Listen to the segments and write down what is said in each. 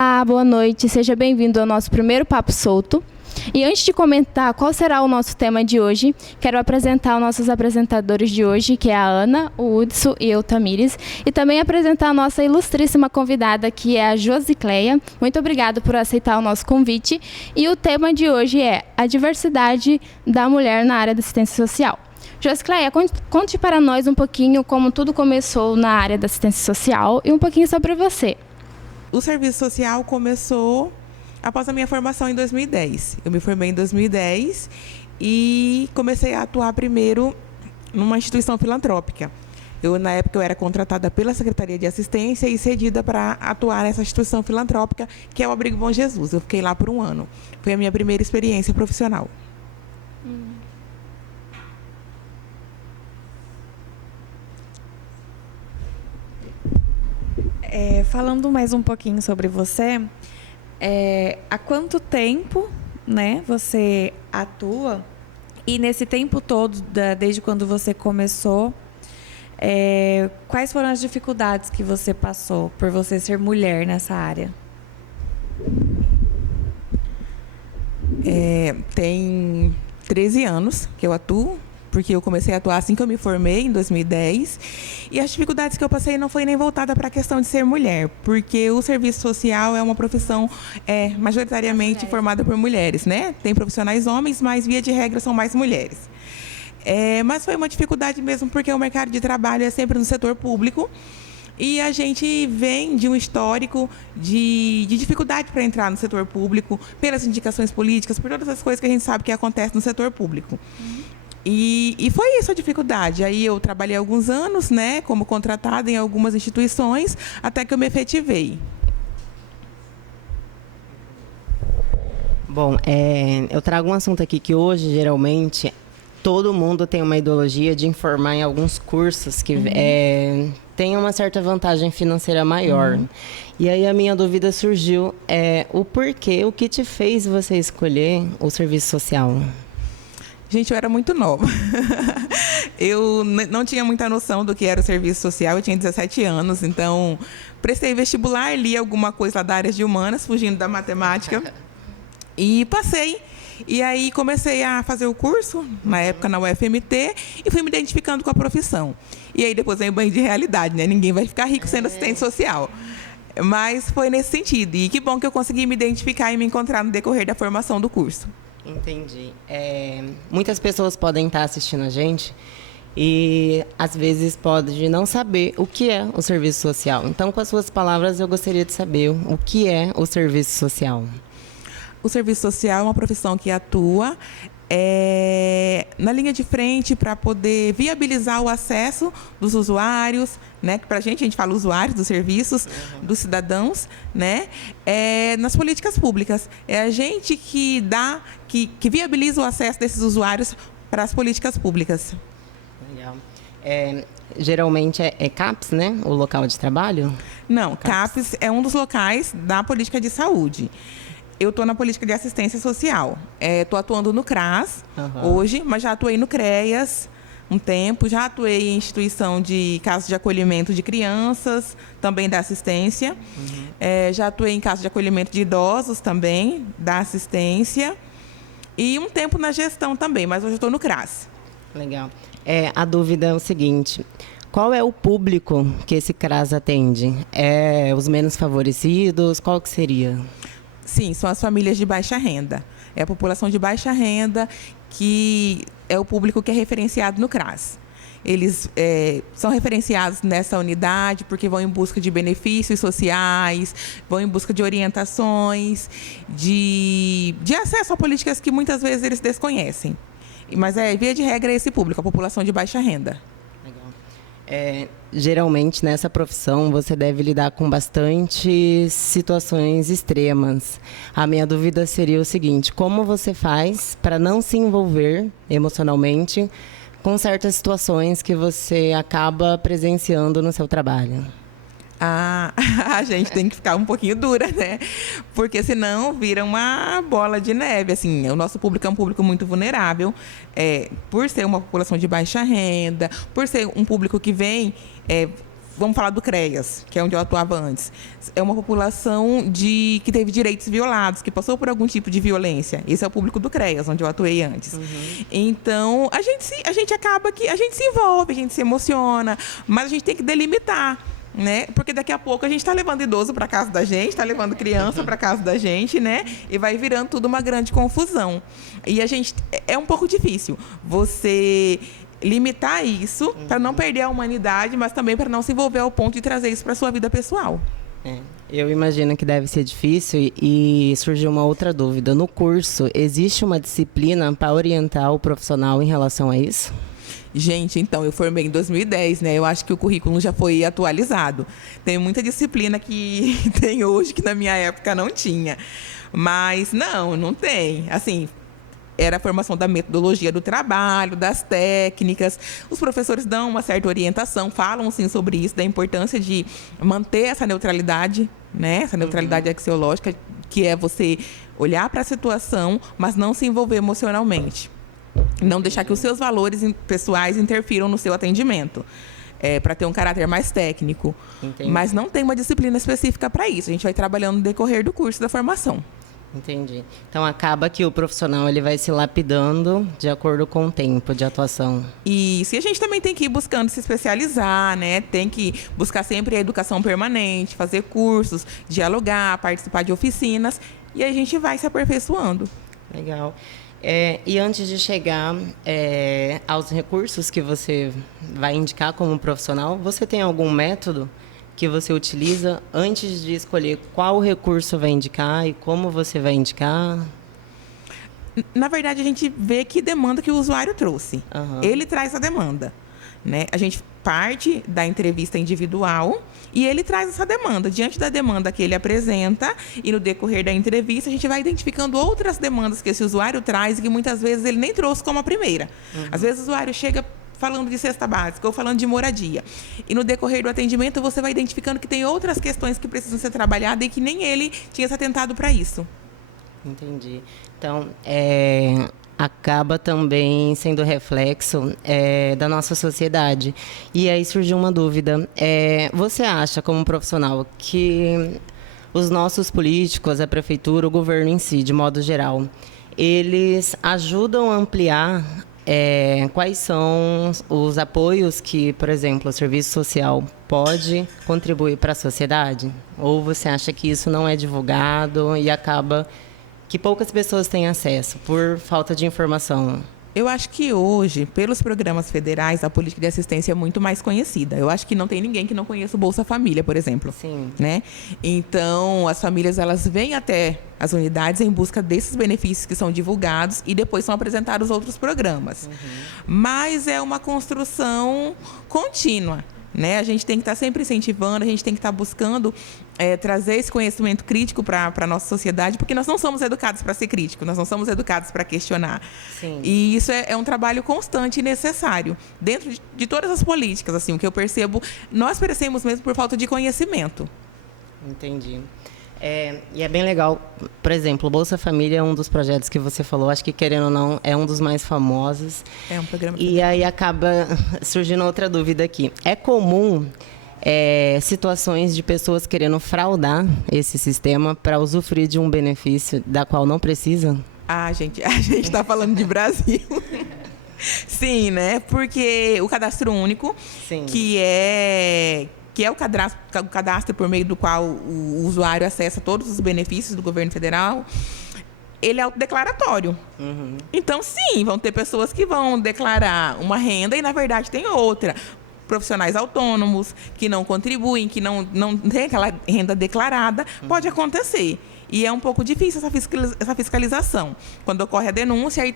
Olá, boa noite, seja bem-vindo ao nosso primeiro Papo Solto. E antes de comentar qual será o nosso tema de hoje, quero apresentar os nossos apresentadores de hoje, que é a Ana, o Hudson e eu, Tamires, e também apresentar a nossa ilustríssima convidada, que é a Josicleia. Muito obrigada por aceitar o nosso convite. E o tema de hoje é a diversidade da mulher na área da assistência social. Josicleia, conte para nós um pouquinho como tudo começou na área da assistência social e um pouquinho sobre você. O serviço social começou após a minha formação em 2010. Eu me formei em 2010 e comecei a atuar primeiro numa instituição filantrópica. Na época, eu era contratada pela Secretaria de Assistência e cedida para atuar nessa instituição filantrópica, que é o Abrigo Bom Jesus. Eu fiquei lá por um ano. Foi a minha primeira experiência profissional. Falando mais um pouquinho sobre você, há quanto tempo, né, você atua? E nesse tempo todo, desde quando você começou, quais foram as dificuldades que você passou por você ser mulher nessa área? Tem 13 anos que eu atuo, porque eu comecei a atuar assim que eu me formei, em 2010. E as dificuldades que eu passei não foi nem voltada para a questão de ser mulher, porque o serviço social é uma profissão majoritariamente formada por mulheres, né? Tem profissionais homens, mas via de regra são mais mulheres. Mas foi uma dificuldade mesmo, porque o mercado de trabalho é sempre no setor público. E a gente vem de um histórico de dificuldade para entrar no setor público, pelas indicações políticas, por todas as coisas que a gente sabe que acontecem no setor público. E foi isso a dificuldade. Aí eu trabalhei alguns anos, né, como contratada em algumas instituições, até que eu me efetivei. Bom, eu trago um assunto aqui que hoje, geralmente, todo mundo tem uma ideologia de informar em alguns cursos que tem uma certa vantagem financeira maior. E aí a minha dúvida surgiu, o porquê, o que te fez você escolher o serviço social? Gente, eu era muito nova. Eu não tinha muita noção do que era o serviço social. Eu tinha 17 anos, então prestei vestibular, li alguma coisa lá da área de humanas, fugindo da matemática, e passei. E aí comecei a fazer o curso, na época na UFMT, e fui me identificando com a profissão. E aí depois vem o banho de realidade, né? Ninguém vai ficar rico sendo assistente social. Mas foi nesse sentido. E que bom que eu consegui me identificar e me encontrar no decorrer da formação do curso. Entendi. Muitas pessoas podem estar assistindo a gente e, às vezes, podem não saber o que é o serviço social. Então, com as suas palavras, eu gostaria de saber o que é o serviço social. O serviço social é uma profissão que atua na linha de frente para poder viabilizar o acesso dos usuários, né? Que para a gente fala usuários dos serviços, dos cidadãos, né? Nas políticas públicas. É a gente que viabiliza o acesso desses usuários para as políticas públicas. Legal. Geralmente é CAPS, né? O local de trabalho? Não, CAPS é um dos locais da política de saúde. Eu estou na política de assistência social. Estou atuando no CRAS hoje, mas já atuei no CREAS um tempo. Já atuei em instituição de casos de acolhimento de crianças, também da assistência. Já atuei em casos de acolhimento de idosos também, da assistência. E um tempo na gestão também, mas hoje eu estou no CRAS. Legal. A dúvida é o seguinte: qual é o público que esse CRAS atende? Os menos favorecidos? Qual que seria? Sim, são as famílias de baixa renda. É a população de baixa renda que é o público que é referenciado no CRAS. Eles são referenciados nessa unidade porque vão em busca de benefícios sociais, vão em busca de orientações, de acesso a políticas que muitas vezes eles desconhecem. Mas, via de regra, é esse público, a população de baixa renda. Geralmente, nessa profissão, você deve lidar com bastante situações extremas. A minha dúvida seria o seguinte: como você faz para não se envolver emocionalmente com certas situações que você acaba presenciando no seu trabalho? A gente tem que ficar um pouquinho dura, né? Porque senão vira uma bola de neve. Assim, o nosso público é um público muito vulnerável, por ser uma população de baixa renda, por ser um público que vem vamos falar do CREAS, que é onde eu atuava antes. É uma população que teve direitos violados, que passou por algum tipo de violência. Esse é o público do CREAS, onde eu atuei antes. Então, a gente acaba que a gente se envolve, a gente se emociona, mas a gente tem que delimitar. Né? Porque daqui a pouco a gente está levando idoso para casa da gente, está levando criança para casa da gente, né? E vai virando tudo uma grande confusão. E é um pouco difícil você limitar isso para não perder a humanidade, mas também para não se envolver ao ponto de trazer isso para sua vida pessoal. Eu imagino que deve ser difícil e surgiu uma outra dúvida. No curso, existe uma disciplina para orientar o profissional em relação a isso? Gente, então, eu formei em 2010, né? Eu acho que o currículo já foi atualizado. Tem muita disciplina que tem hoje que na minha época não tinha. Mas não tem. Assim, era a formação da metodologia do trabalho, das técnicas. Os professores dão uma certa orientação, falam sim sobre isso, da importância de manter essa neutralidade, né? Essa neutralidade axiológica, que é você olhar para a situação, mas não se envolver emocionalmente. Não deixar que os seus valores pessoais interfiram no seu atendimento. Para ter um caráter mais técnico. Entendi. Mas não tem uma disciplina específica para isso. A gente vai trabalhando no decorrer do curso da formação. Entendi. Então, acaba que o profissional ele vai se lapidando de acordo com o tempo de atuação. Isso. E a gente também tem que ir buscando se especializar, né? Tem que buscar sempre a educação permanente, fazer cursos, dialogar, participar de oficinas. E a gente vai se aperfeiçoando. Legal. E antes de chegar aos recursos que você vai indicar como profissional, você tem algum método que você utiliza antes de escolher qual recurso vai indicar e como você vai indicar? Na verdade, a gente vê que demanda que o usuário trouxe. Ele traz a demanda, né? A gente parte da entrevista individual e ele traz essa demanda. Diante da demanda que ele apresenta e no decorrer da entrevista, a gente vai identificando outras demandas que esse usuário traz e que muitas vezes ele nem trouxe como a primeira. Às vezes o usuário chega falando de cesta básica ou falando de moradia. E no decorrer do atendimento, você vai identificando que tem outras questões que precisam ser trabalhadas e que nem ele tinha se atentado para isso. Entendi. Então, acaba também sendo reflexo da nossa sociedade. E aí surgiu uma dúvida. Você acha, como profissional, que os nossos políticos, a prefeitura, o governo em si, de modo geral, eles ajudam a ampliar quais são os apoios que, por exemplo, o serviço social pode contribuir para a sociedade? Ou você acha que isso não é divulgado e acaba que poucas pessoas têm acesso por falta de informação? Eu acho que hoje, pelos programas federais, a política de assistência é muito mais conhecida. Eu acho que não tem ninguém que não conheça o Bolsa Família, por exemplo. Sim. Né? Então, as famílias elas vêm até as unidades em busca desses benefícios que são divulgados e depois são apresentados outros programas. Mas é uma construção contínua. Né? A gente tem que estar sempre incentivando, a gente tem que estar buscando trazer esse conhecimento crítico para a nossa sociedade, porque nós não somos educados para ser críticos, nós não somos educados para questionar. Sim. E isso é um trabalho constante e necessário. Dentro de todas as políticas, assim, o que eu percebo, nós perecemos mesmo por falta de conhecimento. Entendi. E é bem legal, por exemplo, o Bolsa Família é um dos projetos que você falou, acho que, querendo ou não, é um dos mais famosos. É um programa. E aí acaba surgindo outra dúvida aqui. É comum situações de pessoas querendo fraudar esse sistema para usufruir de um benefício da qual não precisa? A gente está falando de Brasil. Sim, né? Porque o cadastro único, Sim. que é o cadastro por meio do qual o usuário acessa todos os benefícios do governo federal, ele é autodeclaratório. Então, sim, vão ter pessoas que vão declarar uma renda e, na verdade, tem outra. Profissionais autônomos que não contribuem, que não têm aquela renda declarada, pode acontecer. E é um pouco difícil essa fiscalização. Quando ocorre a denúncia, aí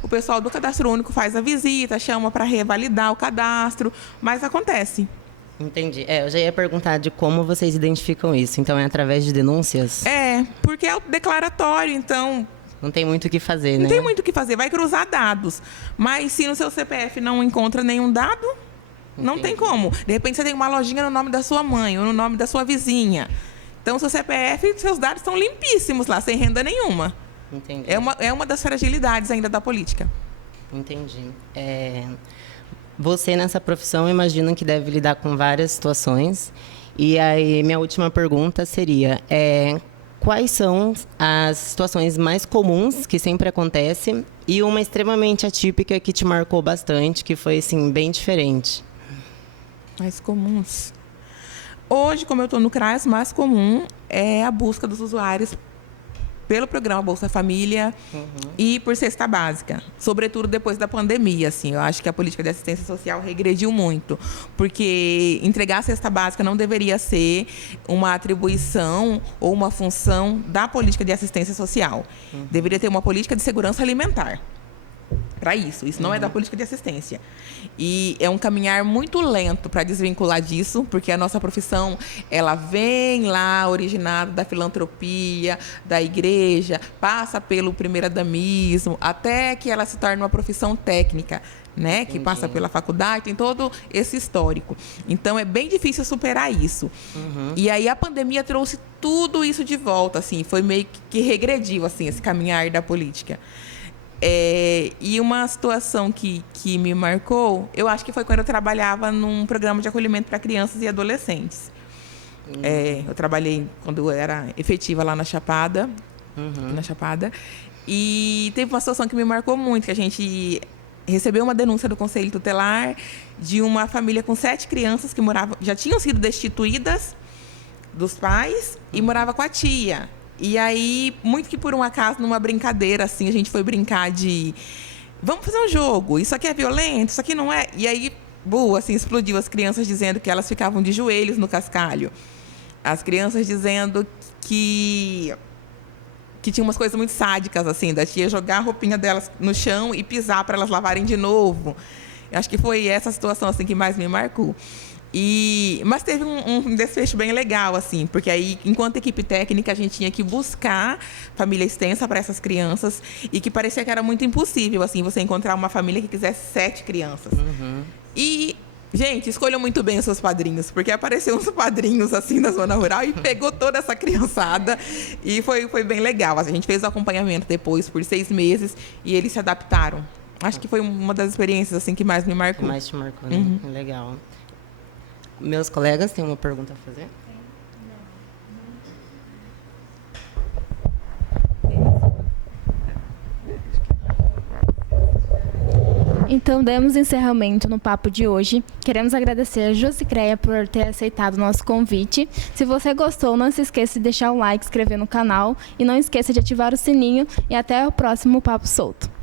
o pessoal do Cadastro Único faz a visita, chama para revalidar o cadastro, mas acontece. Entendi. Eu já ia perguntar de como vocês identificam isso. Então, é através de denúncias? Porque é autodeclaratório, então... Não tem muito o que fazer, né? Não tem muito o que fazer, vai cruzar dados. Mas se no seu CPF não encontra nenhum dado, não tem como. De repente, você tem uma lojinha no nome da sua mãe ou no nome da sua vizinha. Então, seu CPF, seus dados estão limpíssimos lá, sem renda nenhuma. Entendi. É uma das fragilidades ainda da política. Entendi. você nessa profissão, imagino que deve lidar com várias situações. E aí, minha última pergunta seria, quais são as situações mais comuns que sempre acontecem e uma extremamente atípica que te marcou bastante, que foi, assim, bem diferente? Mais comuns. Hoje, como eu estou no CRAS, mais comum é a busca dos usuários pelo programa Bolsa Família e por cesta básica, sobretudo depois da pandemia, assim. Eu acho que a política de assistência social regrediu muito, porque entregar a cesta básica não deveria ser uma atribuição ou uma função da política de assistência social. Deveria ter uma política de segurança alimentar para isso. Isso não é da política de assistência. E é um caminhar muito lento para desvincular disso, porque a nossa profissão, ela vem lá originada da filantropia, da igreja, passa pelo primeiro-damismo, até que ela se torne uma profissão técnica, né? Que passa pela faculdade, tem todo esse histórico. Então, é bem difícil superar isso. E aí, a pandemia trouxe tudo isso de volta, assim. Foi meio que regrediu, assim, esse caminhar da política. E uma situação que me marcou, eu acho que foi quando eu trabalhava num programa de acolhimento para crianças e adolescentes. Eu trabalhei quando eu era efetiva lá na Chapada, e teve uma situação que me marcou muito, que a gente recebeu uma denúncia do Conselho Tutelar de uma família com 7 crianças que já tinham sido destituídas dos pais e morava com a tia. E aí, muito que por um acaso, numa brincadeira, assim, a gente foi brincar de... Vamos fazer um jogo, isso aqui é violento, isso aqui não é... E aí, assim, explodiu as crianças dizendo que elas ficavam de joelhos no cascalho. As crianças dizendo que tinha umas coisas muito sádicas, assim, da tia jogar a roupinha delas no chão e pisar para elas lavarem de novo. Eu acho que foi essa situação, assim, que mais me marcou. Mas teve um desfecho bem legal, assim, porque aí, enquanto equipe técnica, a gente tinha que buscar família extensa para essas crianças e que parecia que era muito impossível, assim, você encontrar uma família que quisesse 7 crianças. E, gente, escolham muito bem os seus padrinhos, porque apareceu uns padrinhos, assim, da zona rural e pegou toda essa criançada e foi bem legal. Assim, a gente fez o acompanhamento depois por 6 meses e eles se adaptaram. Acho que foi uma das experiências, assim, que mais me marcou. Que mais te marcou, né? Legal. Meus colegas têm uma pergunta a fazer? Então, demos encerramento no papo de hoje. Queremos agradecer a Josicreia por ter aceitado o nosso convite. Se você gostou, não se esqueça de deixar o like, inscrever no canal e não esqueça de ativar o sininho. E até o próximo Papo Solto.